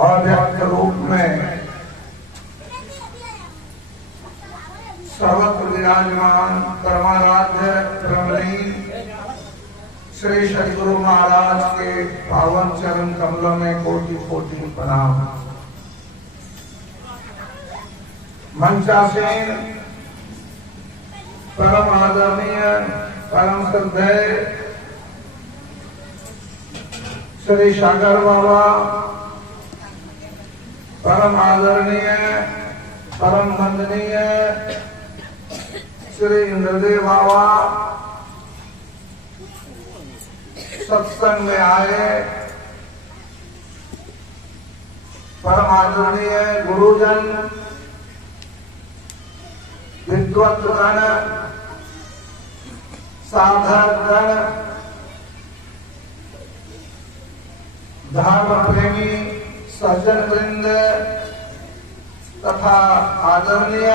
अव्यक्त रूप में सर्वत्र विराजमान परमाराध्य ब्रह्मलीन श्री सद्गुरु महाराज के पावन चरण कमलों में कोटि कोटि प्रणाम। मंचासीन परम आदरणीय परम श्रद्धेय श्री सागर बाबा, परम आदरणीय परम वंदनीय श्री इंद्रदेव बाबा, सत्संग में आए परम आदरणीय गुरुजन, विद्वत्गण, साधकगण, धर्म प्रेमी सज्जन वृंद तथा आदरणीय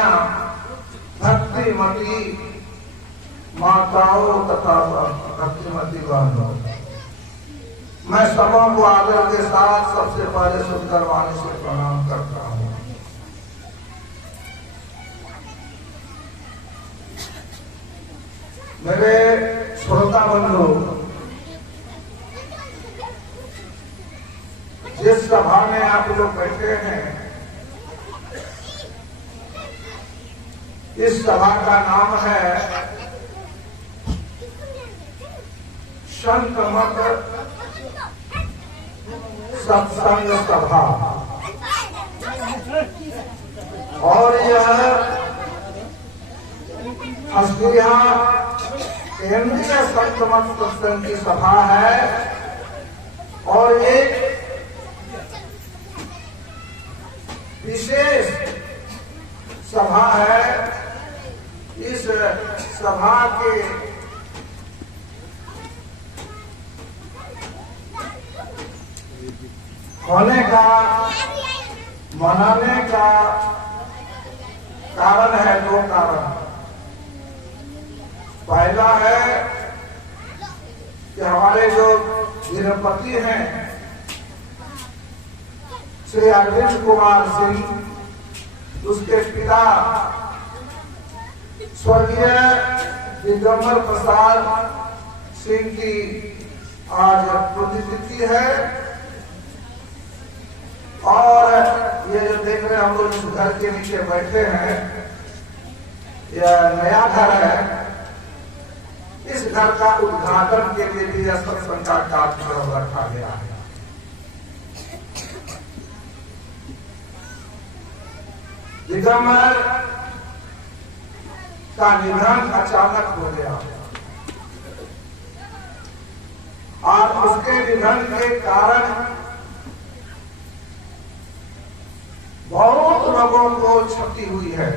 भक्तिमती माताओं तथा भक्तिमती बहनों, मैं सबों को आदर के साथ सबसे पहले सुंदर वाणी से प्रणाम करता हूँ। मेरे श्रोता बंधु, जिस सभा में आप लोग बैठे हैं, इस सभा का नाम है संत मत सत्संग सभा। और यह हस्तिया केंद्रीय संत मत सत्संग की सभा है और एक विशेष सभा है। इस सभा के होने का, मनाने का कारण है दो कारण। पहला है कि हमारे जो वीरपति हैं श्री अरविंद कुमार सिंह, उसके पिता स्वर्गीय दिगंबर प्रसाद सिंह की आज पुण्यतिथि है। और ये जो देख रहे हैं हम लोग इस घर के नीचे बैठे हैं, यह नया घर है। इस घर का उद्घाटन के लिए भी सत्संग का कार्यक्रम रखा गया है। दिगंबर का निधन अचानक हो गया और उसके निधन के कारण बहुत लोगों को क्षति हुई है।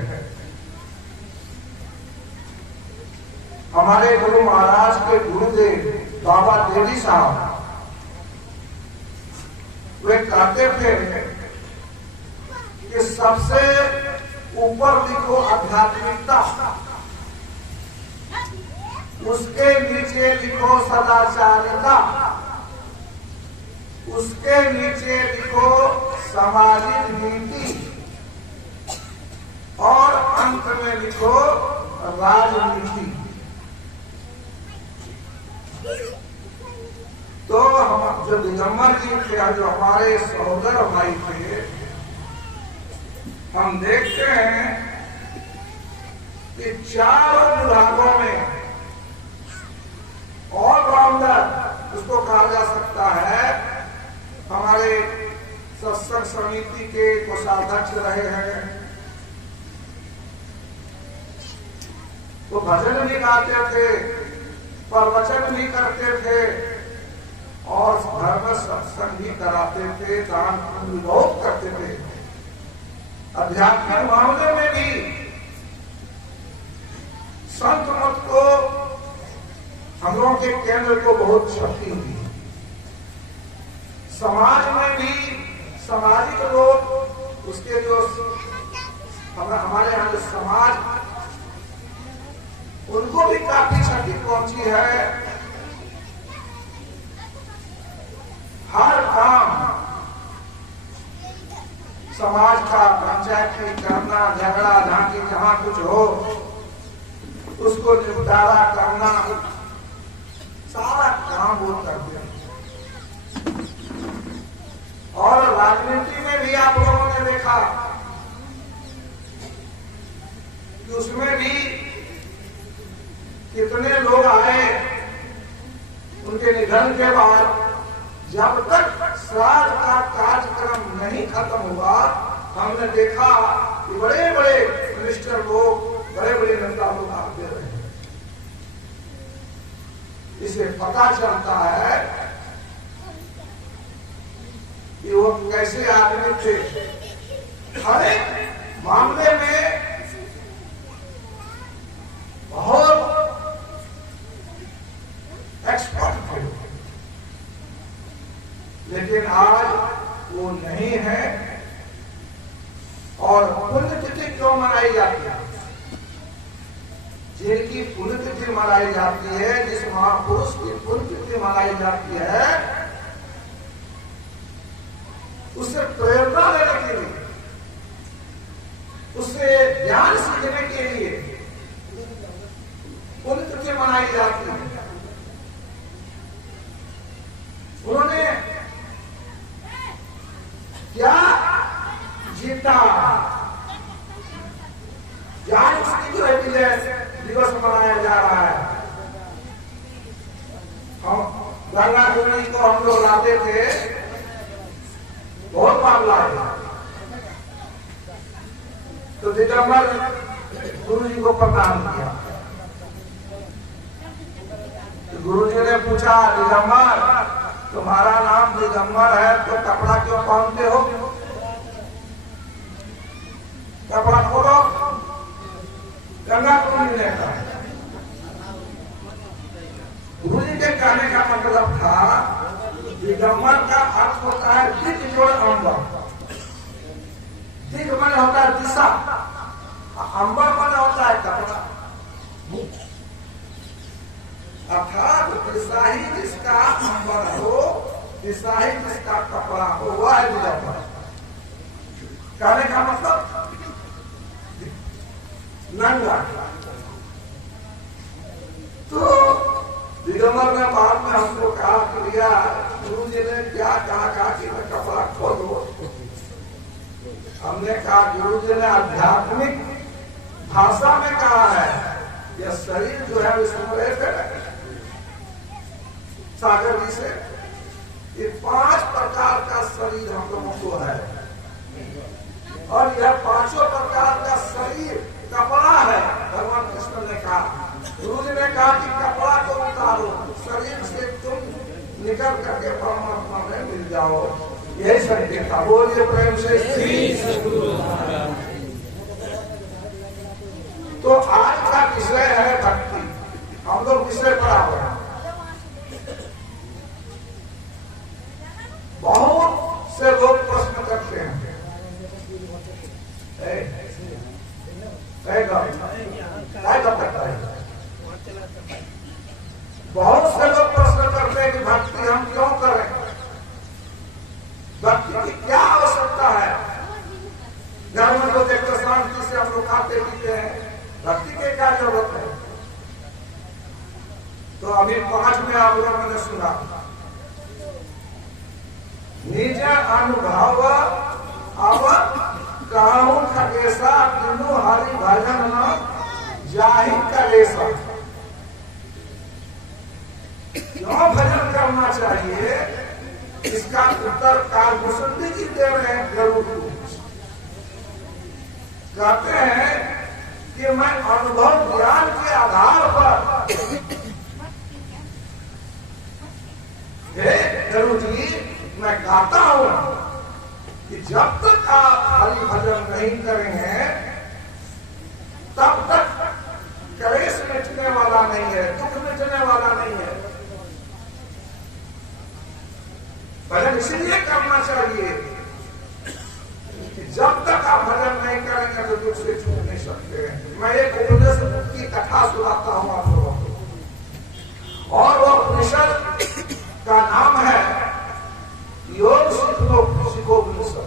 हमारे गुरु महाराज के गुरुदेव बाबा देवी साहब, वे कहते थे कि सबसे ऊपर लिखो आध्यात्मिकता, उसके नीचे लिखो सदाचारिता, उसके नीचे लिखो सामाजिक नीति और अंत में लिखो राजनीति। तो हम जो दिगंबर जी थे, जो हमारे सहोदर भाई थे, हम देखते हैं कि चारों विभागों में ऑलराउंडर उसको कहा जा सकता है। हमारे सत्संग समिति के कोषाध्यक्ष रहे हैं, वो भजन भी गाते थे, प्रवचन भी करते थे और धर्म सत्संग भी कराते थे, दान पुण्य बहुत करते थे। आध्यात्मिक मामले में भी संत मत को, हम लोगों के केंद्र को बहुत क्षति हुई। समाज में भी सामाजिक लोग, उसके जो हमारे यहाँ जो समाज, उनको भी काफी क्षति पहुंची है। हर काम समाज का पंचायती करना, झगड़ा झांकी जहां कुछ हो उसको निपटारा करना, सारा काम वो करते हैं। और राजनीति में भी आप लोगों ने देखा कि उसमें भी कितने लोग आए, उनके निधन के बाद जब तक श्राद्ध का कार्यक्रम नहीं खत्म हुआ, हमने देखा कि बड़े बड़े मिनिस्टर लोग, बड़े बड़े नेता लोग आते रहे। इसे पता चलता है कि वो कैसे आदमी थे। हर एक मामले में बहुत एक्सपर्ट थे, लेकिन आज वो नहीं है। और पुण्यतिथि क्यों मनाई जाती है? जिनकी पुण्यतिथि मनाई जाती है, जिस महापुरुष की पुण्यतिथि मनाई जाती है, उससे प्रेरणा लेने के लिए, उससे ज्ञान सीखने के लिए पुण्यतिथि मनाई जाती है। उन्होंने क्या जीता, क्या उसकी जो विजय दिवस मनाया जा रहा है। हम गंगा गुरी को हम लोग लाते थे, बहुत मामला है। तो दिगंबर गुरु जी को प्रणाम किया। तो गुरु जी ने पूछा, दिगंबर तुम्हारा नाम दिगंबर है तो कपड़ा क्यों पहनते हो? कपड़ा खोलो। गंगा गुरु जी ने कहा। गुरु जी के कहने का मतलब था, दिगंबर का अर्थ होता है दिग जोड़ अंबर। दिग मन होता है दिशा, अंबर मन होता है कपड़ा। अर्थात दिशा ही जिसका अंबर हो, दिशा ही जिसका कपड़ा हो, वह है दिगंबर। कहने का मतलब नंगा। तो दिगंबर ने बाद में हमको कहा कि भैया गुरु जी ने क्या कहा कि मैं कपड़ा खोलो। हमने कहा गुरु जी ने आध्यात्मिक भाषा में कहा है, यह शरीर जो है विस्मृत है सागर जी से। ये 5 प्रकार का शरीर हम लोगों को है, और यह 5 प्रकार का शरीर कपड़ा है। भगवान कृष्ण ने कहा, गुरु जी ने कहा कि कपड़ा को उतारो, शरीर से तुम निकल करके परमात्मा में मिल जाओ। यही शरीर था। बोलिए प्रेम से श्री सद्गुरु महाराज। तो आज का विषय है भक्ति। हम लोग विषय पढ़ा हुआ है। बहुत से लोग प्रश्न करते हैं, बहुत से लोग प्रश्न करते हैं कि भक्ति हम क्यों करें, भक्ति की क्या आवश्यकता है। घर में तो देखते शांति से हम लोग खाते पीते हैं, भक्ति की क्या जरूरत है। तो अभी 5 में आप लोगों ने सुना, निज अनुभव अब कहूं खगेशा, तीनों हरि भजन न जाहि कलेशा। क्यों भजन करना चाहिए, इसका उत्तर कालभूषण जी दे रहे हैं। जरूर कहते हैं कि मैं अनुभव ज्ञान के आधार पर, जरूर जी मैं गाता हूं कि जब तक आप हरि भजन नहीं करेंगे तब तक क्लेश मिटने वाला नहीं है, दुख मिटने वाला नहीं है। भजन इसलिए करना चाहिए कि जब तक आप भजन नहीं करेंगे तो दुख से छूट नहीं सकते। मैं एक उपनिषद की कथा सुनाता हूं आप लोगों को, और वो उपनिषद का नाम है योग सिखो उपनिषद।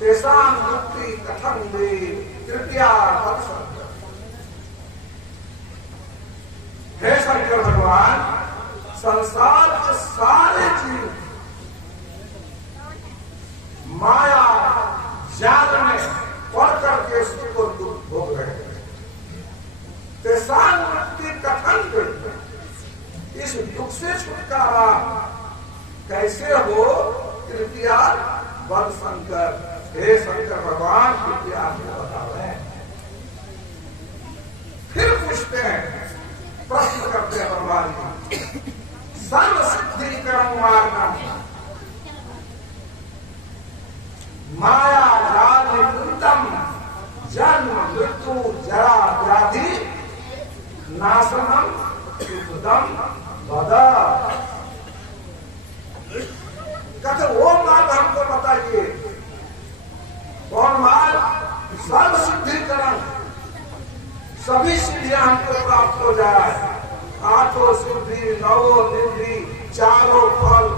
तेषां मुक्ति कथं वे कृपया वत्स। हे शंकर भगवान, संसार के सारे जीव माया जाल में पड़ करके सुख और दुख भोग रहे हैं। तेषां मुक्ति कथन वे, इस दुख से छुटकारा कैसे हो, कृपया बल शंकर। हे शंकर भगवान, कृपया बताओ। फिर पूछते हैं, प्रश्न करते हैं भगवान जी, सर्व सिद्धीकरण मार्गम माया जाल निकुंतम जन्म मृत्यु जरा व्याधि नाशनम सुखदम वद। कहते वो मार्ग हमको बताइए, कौन मार्ग? सर्व सिद्धीकरण, सभी सिद्धियां हमको प्राप्त हो जाए। आठों सिद्धि, नवो निधि, चारों फल,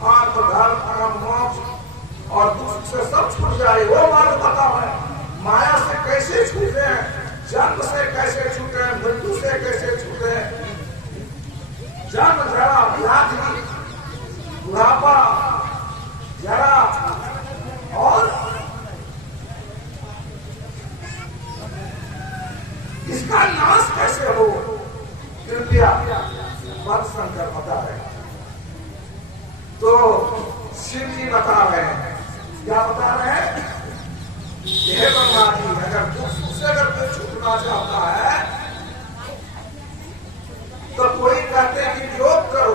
पांच धर्म, परम मोक्ष और दुख से सब छूट जाए, वो मार्ग बताओ है। माया से कैसे छूटे, जन्म से कैसे छूटे, मृत्यु से कैसे छूटे, जन्म जरा व्याधि बुढ़ापा जरा और इसका नाश कैसे हो, कृपया बल शंकर बता रहे हैं। तो शिव जी बता रहे हैं, क्या बता रहे हैं? यह ब्रह्माजी, अगर दुख से अगर कोई छूटना चाहता है तो कोई कहते हैं कि योग करो,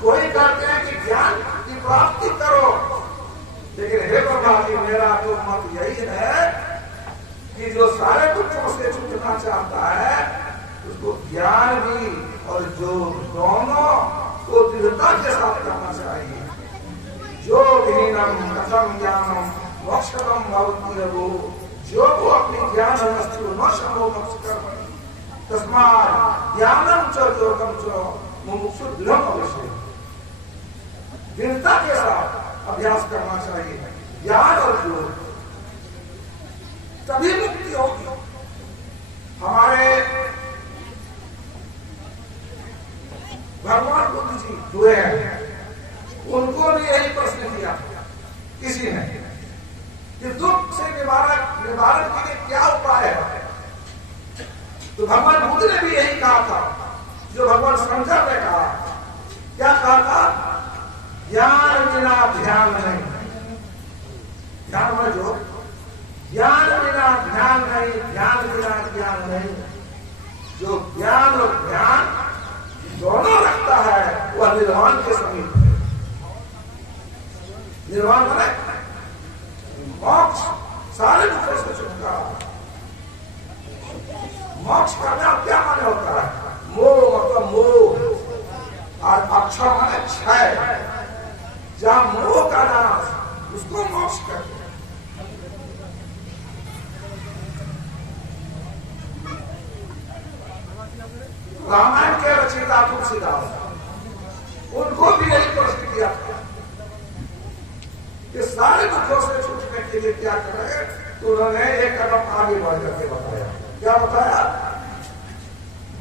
कोई कहते हैं कि ज्ञान की प्राप्ति करो। लेकिन हे ब्रह्माजी, मेरा तो मत यही है कि जो सारे दुखों से छूटना चाहता है उसको ज्ञान भी और जो दोनों को दृढ़ता के साथ करना चाहिए। जो विहीनम कथम ज्ञानम मोक्षदम भवति रघु, जो को अपनी ज्ञान वस्तु न समो मोक्ष कर्मणि तस्मात् ज्ञानम च योगम च मुमुक्षु दृढ़ अवश्य। दृढ़ता के साथ अभ्यास करना चाहिए, ज्ञान और योग, तभी मुक्ति होगी। हमारे भगवान बुद्ध जी हुए हैं, उनको भी यही प्रश्न किया किसी ने कि दुख से निवारण के लिए क्या उपाय है। तो भगवान बुद्ध ने भी यही कहा था जो भगवान शंकर ने कहा। क्या कहा था? ज्ञान बिना ध्यान नहीं। ध्यान में जो ज्ञान बिना ध्यान नहीं, ध्यान बिना ज्ञान नहीं। जो ज्ञान और ध्यान दोनों रखता है वह निर्वाण के समीप है। निर्वाण है मोक्ष, सारे दुखों से छुटकारा। मोक्ष करना क्या माने होता है? मोह मतलब मोह, और अक्षर माने क्षय। जहां मोह का नाश, उसको मोक्ष करते हैं। रामायण के रचयिता तुलसीदास, उनको भी यही प्रश्न किया था कि सारे दुखों से छूटने के लिए क्या करें। तो उन्होंने एक कदम आगे बढ़ करके बताया। क्या बताया?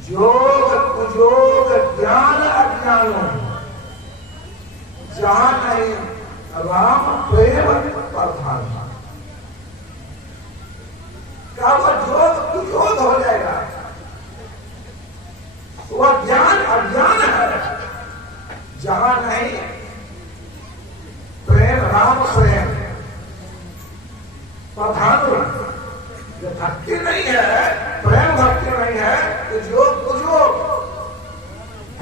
योग कुयोग ज्ञान अज्ञान, जहां नहीं राम प्रेम प्रधान। क्या वह योग कुयोग हो जाएगा? वह ज्ञान अज्ञान है। जहां नहीं प्रेम, राम प्रेम प्रधान, जो भक्ति नहीं है, प्रेम भक्ति नहीं है, तो योग कुयोग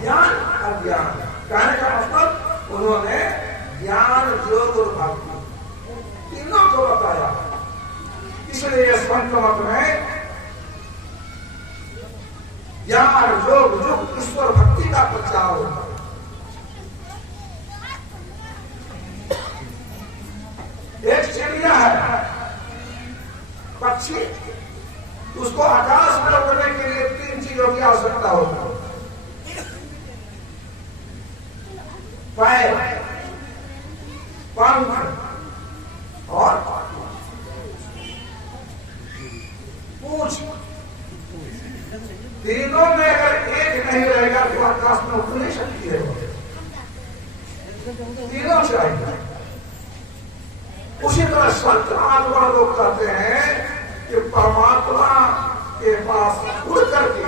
ज्ञान अज्ञान। कहने का मतलब उन्होंने ज्ञान, योग और भक्ति तीनों को बताया। इसलिए संत मत में ज्ञान, योग, युग, ईश्वर भक्ति का प्रचार होता है। एक चिड़िया है, पक्षी, उसको आकाश में उड़ने के लिए 3 चीजों की आवश्यकता होती है। पैर, पंख पंख और पूंछ, तीनों में अगर एक नहीं रहेगा तो आकाश में उठ नहीं सकती है। तीनों चाहिए। उसी तरह संत आत्मा लोग कहते हैं कि परमात्मा के पास उड़ करके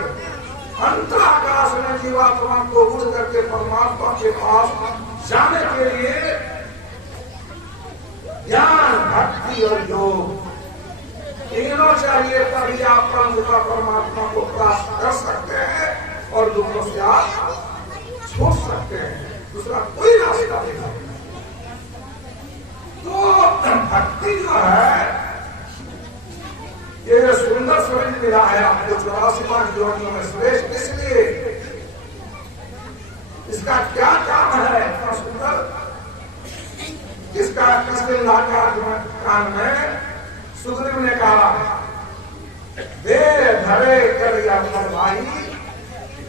अंतर आकाश में जीवात्मा को उड़ करके परमात्मा के पास जाने के लिए ज्ञान, भक्ति और योग तीनों चाहिए, तभी आप परमात्मा को प्राप्त कर सकते हैं और दुखों से आप छूट सकते हैं। दूसरा कोई रास्ता नहीं। तो भक्ति जो है ये सुंदर शरीर मिला है आपको 84 योनियों में श्रेष्ठ, इसलिए इसका क्या काम है इतना सुंदर। इसका किसने लाका कान में सुग्रीव ने कहा, दे धरे कर या भाई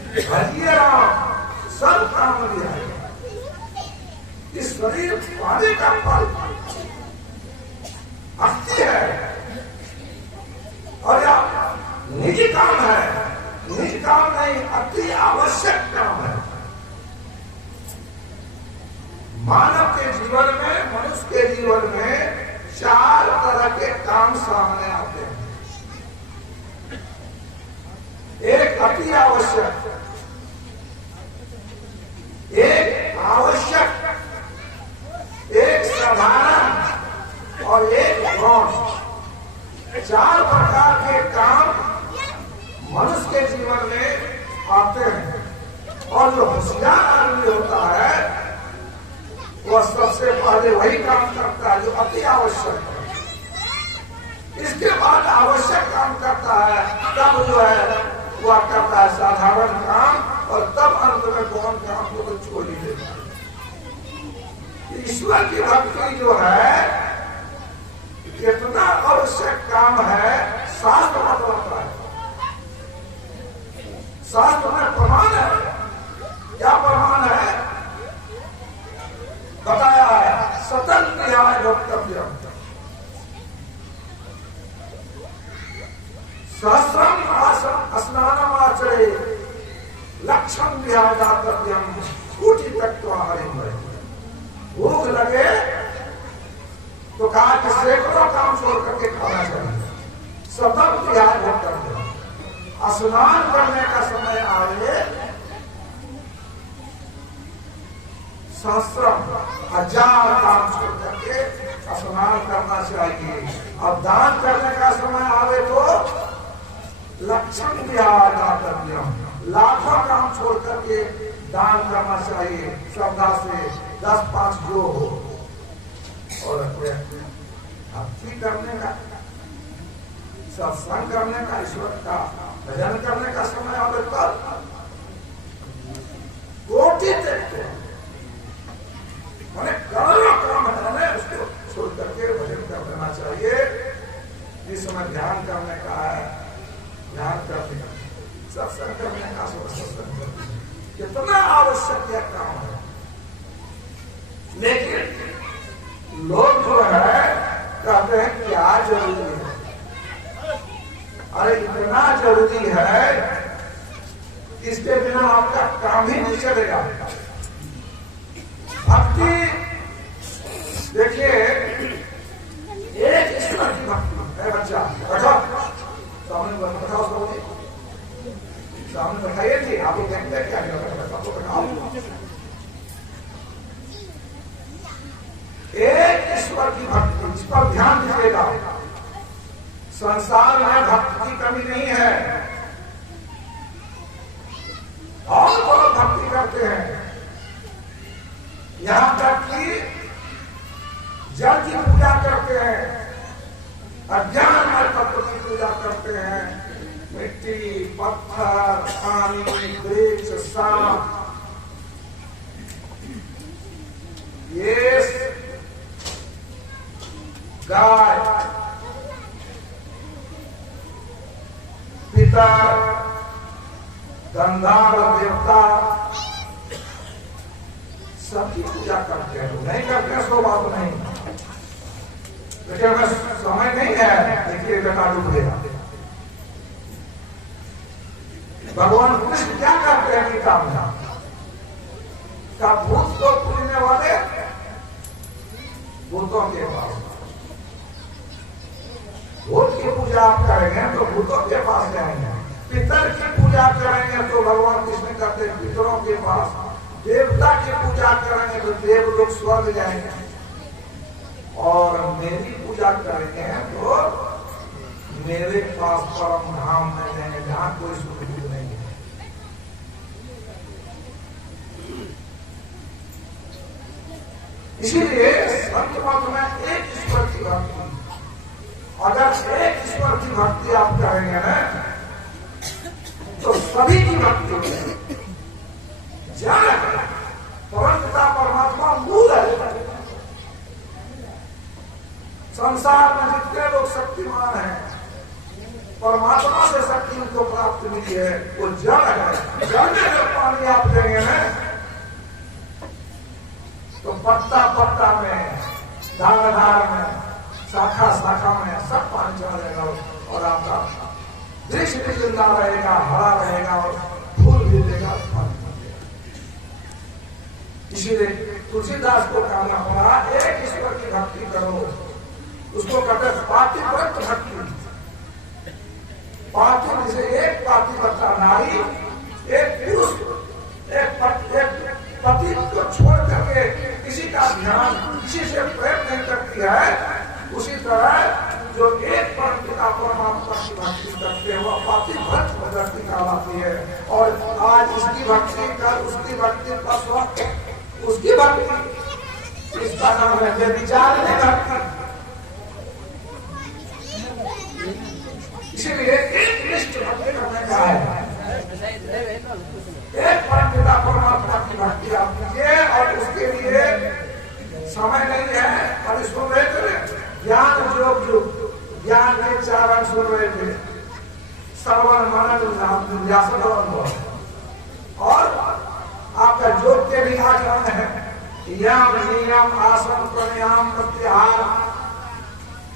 भजिए राम सब काम दिया। इस शरीर पाने का फल भक्ति है और या निजी काम है, निजी काम नहीं, अति आवश्यक काम है। मानव के जीवन में, मनुष्य के जीवन में 4 तरह के काम सामने आते हैं। एक अति आवश्यक, एक आवश्यक, एक साधारण और एक गौण। 4 प्रकार के काम मनुष्य के जीवन में आते हैं और जो होशियार आदमी होता है वह सबसे पहले वही काम करता है जो अति आवश्यक है। इसके बाद आवश्यक काम करता है, तब जो है वह करता है साधारण काम और तब अंत में गौण काम को छोड़ ही देता है। ईश्वर की भक्ति जो है कितना आवश्यक काम है शास्त्र बताता है। शास्त्र में प्रमाण है। क्या प्रमाण है बताया है? सतत क्रियाएं वक्तव्य, सहस्रम स्नानम आचरे लक्षण दातव्यम कोटि तत्व हरिम। भूख लगे तो कहा कि सैकड़ों काम छोड़ करके खाना चाहिए। सतत क्रियाएं वक्तव्य, स्नान करने का समय आए सहस्रम 1000 काम छोड़ करके स्नान करना चाहिए। अब दान करने का समय आवे तो लक्षण दातव्यम, लाखों काम छोड़ करके दान करना चाहिए। श्रद्धा से 10-5 जो हो और भक्ति करने का, सत्संग करने का, ईश्वर का भजन करने का समय आवे तब कोटि तत्व मैंने करोड़ों काम है उसको छोड़ करके भजन कर देना चाहिए। जिस समय ध्यान करने का है ध्यान करने का, सत्संग करने का सत्संग कितना आवश्यक यह काम है। लेकिन लोग जो है कहते हैं क्या जरूरी है। अरे इतना जरूरी है इसके बिना आपका काम ही नहीं चलेगा। भक्ति देखिए, एक ईश्वर की भक्ति है। बच्चा बैठो, सामने बैठाओ, सामने बैठाइए जी। आप लोग देखते हैं क्या बैठाओ। एक ईश्वर की भक्ति, इस पर ध्यान दीजिएगा। संसार में भक्ति की कमी नहीं है, और लोग भक्ति करते हैं। यहां तक कि जल की पूजा करते हैं, अज्ञान में तत्व की पूजा करते हैं। मिट्टी, पत्थर, पानी, वृक्ष, सांप, ये गाय, पिता, गंधर्व देवता सबकी पूजा करते हैं। नहीं करते हैं सो बात नहीं। लेकिन हमें समय नहीं है, देखिए बेटा डूब गया। भगवान कृष्ण क्या करते हैं गीता में? का भूत को पूजने वाले भूतों के पास, भूत की पूजा आप करेंगे तो भूतों के पास जाएंगे, पितर की पूजा करेंगे तो भगवान कृष्ण कहते हैं पितरों के पास, देवता की पूजा करेंगे तो देव लोग स्वर्ग जाएंगे, और मेरी पूजा करेंगे तो मेरे पास परम धाम में जाएंगे जहां कोई सुख दुख नहीं है। इसीलिए संत मत में एक ईश्वर की भक्ति, अगर एक ईश्वर की भक्ति आप करेंगे ना तो सभी की भक्ति जान परमपिता परमात्मा मूल है। संसार में जितने लोग शक्तिमान हैं, परमात्मा से शक्ति उनको प्राप्त मिली है, वो जल है। जल में जब पानी आप देंगे ना तो पत्ता पत्ता में, धार धार में, शाखा शाखा में सब पानी चला जाएगा, और आपका वृक्ष भी जिंदा रहेगा, हरा रहेगा, और फूल भी देगा, फल भी देगा। इसीलिए तुलसीदास को कहना पड़ा एक ईश्वर की भक्ति करो, उसको कहते हैं पातिव्रत भक्ति। पाति से एक पातिव्रता नारी, एक पुरुष, एक पति को छोड़ करके किसी का ध्यान, किसी से प्रेम नहीं करती है, उसी तरह जो एक परमपिता परमात्मा की भक्ति करते हैं वह पातिव्रत भक्ति कहलाती है। और आज इसकी भक्ति कर, उसकी भक्ति का स्वप्न, उसकी भक्ति, इसका नाम है व्यभिचार में भक्ति। इसीलिए एक निष्ठ भक्ति करने का है, एक परमपिता परमात्मा की भक्ति आप कीजिए, और उसके लिए समय नहीं है। अभी सुन रहे थे ज्ञान योग युग, ज्ञान के चारण सुन रहे थे, श्रवण मनन व्यासन, और आपका योग के भी आचरण है, यम नियम आसन प्राणायाम प्रत्याहार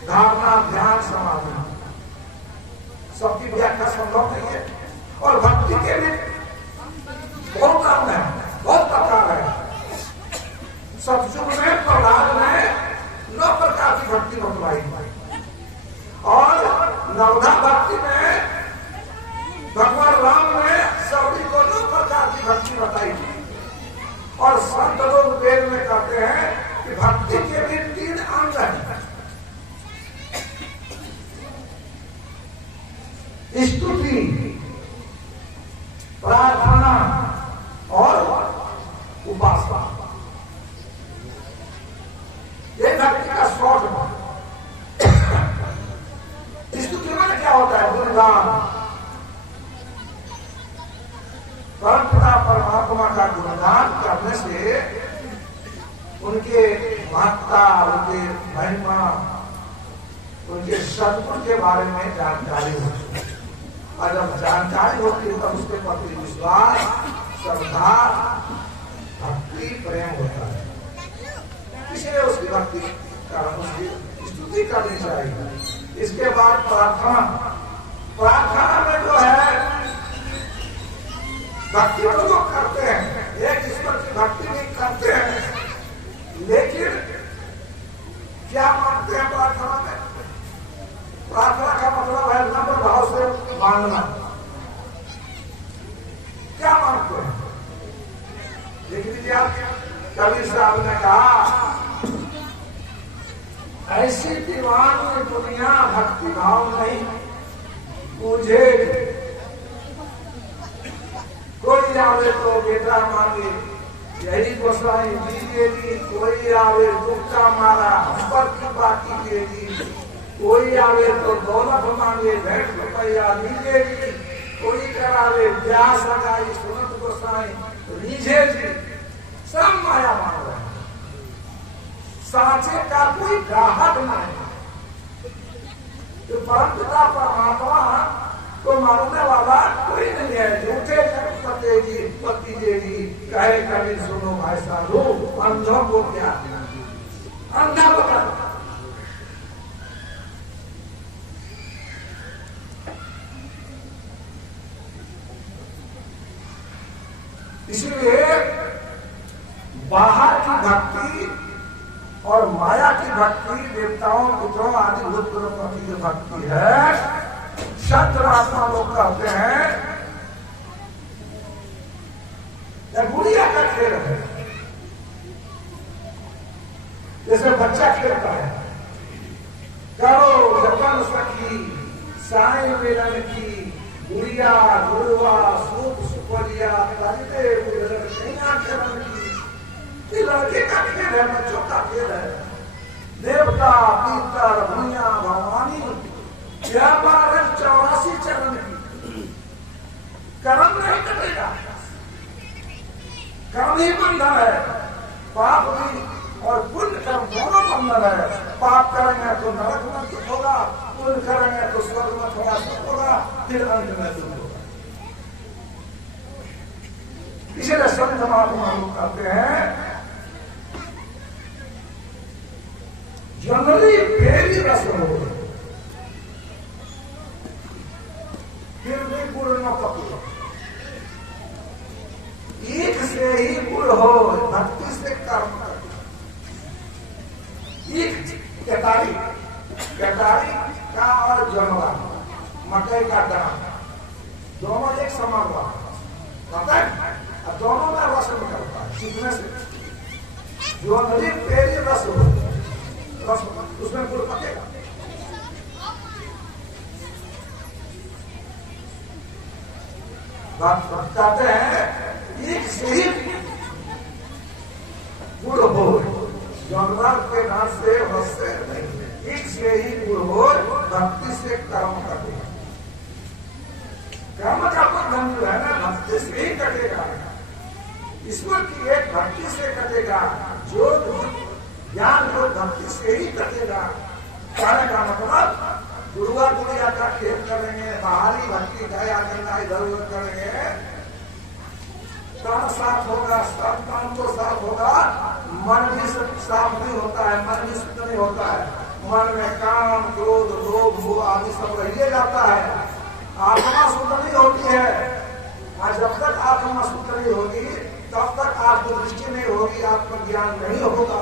धारणा ध्यान समाधि, सबकी व्याख्या संभव नहीं है। और भक्ति के भी बहुत नाम है, बहुत प्रकार है। सतयुग में प्रहलाद ने 9 प्रकार की भक्ति बतलाई, और नवधा भक्ति में भगवान राम ने सभी को 9 प्रकार की भक्ति बताई थी। और संत लोग वेद में कहते हैं कि भक्ति के भी 3 अंग हैं, स्तुति, प्रार्थना और उपासना। ये भक्ति का शॉर्ट है। स्तुति में क्या होता है? गुणगान, परमपिता परमात्मा का गुणगान करने से उनके महत्ता, उनके महिमा, उनके सद्गुण के बारे में जानकारी होती है। और जब जानकारी होती है तब उसके प्रति विश्वास, श्रद्धा, भक्ति, प्रेम होता है। इसलिए उसकी भक्ति कारण उसकी स्तुति करनी चाहिए। इसके बाद प्रार्थना, प्रार्थना में जो है भक्ति तो लोग करते हैं, एक ईश्वर की भक्ति भी करते हैं, लेकिन क्या मानते हैं प्रार्थना में? प्रार्थना का मतलब है नम्र भाव से मांगना। क्या मांगते हैं? देख लीजिए आप, कबीर साहब ने कहा ऐसी दीवानी दुनिया भक्ति भाव नहीं मुझे, कोई आवे तो बेटा मांगे यही गोसाई दीजिएगी, कोई आवे दुख का मारा हम पर कृपा कीजिएगी, कोई आवे तो दौलत मांगे भेंट रुपया लीजिएगी, कोई करावे प्यास लगाई सुनत गोसाई लीजिएगी। सब माया मांग रहे हैं, सांचे का कोई ग्राहक नहीं। तो परमपिता परमात्मा को मानने वाला कोई नहीं है। झूठे पति देगी कहे कभी सुनो भाई साधु, अंधों को क्या, अंधा बता इसलिए बाहर की भक्ति और माया की भक्ति, देवताओं पुत्रों आदि भूत पुरुषों की जो भक्ति है, शास्त्रात्मा लोग कहते हैं यह गुड़िया का खेल है। जैसे बच्चा खेलता है, करो जपन सखी साई मिलन की, गुड़िया गुड़वा सूप सुपलिया खेलन की। ये लड़के का खेल है, बच्चों का खेल है। देवता पीतर भैया भवानी 84 चरण की। कर्म नहीं कटेगा, कर्म ही बंधन है। पाप भी और पुण्य कर्म दोनों बंधन है। पाप करेंगे तो नरक में सुख होगा, पुण्य करेंगे तो स्वर्ग में थोड़ा सुख होगा, फिर अंत में सुख होगा। इसीलिए संत महात्मा लोग कहते हैं जनरली बेरी रस हो, फिर भी गुड़ न पकड़ो। एक से ही गुड़ हो, भक्ति से कर्म कर। एक केतारी का और जनवा, मकई का दाना, दोनों एक समान हुआ पता है, और दोनों में रस निकलता है सीखने से। जो नदी पेरी रस हो, रस उसमें गुड़ पकेगा। बात बताते हैं एक से ही गुड़ हो, जानवर के नाम से रस से नहीं, एक से ही गुड़ हो, भक्ति से कर्म कटेगा। कर्म का बंधन जो है ना भक्ति से ही कटेगा। ईश्वर की एक भक्ति से कटेगा, जो ज्ञान को भक्ति से ही कटेगा। कहने का मतलब गुरुआ गुड़िया का खेल करेंगे, बाहरी भक्ति गया गंगा इधर उधर करेंगे, काम साफ होगा, सब काम तो साफ होगा, मन भी साफ नहीं होता है, मन भी शुद्ध नहीं होता है। मन में काम क्रोध लोभ मोह आदि सब रहिए जाता है, आत्मा शुद्ध नहीं होती है। और जब तक आत्मा शुद्ध नहीं होगी तब तक आपको दृष्टि नहीं होगी, आत्मज्ञान नहीं होगा।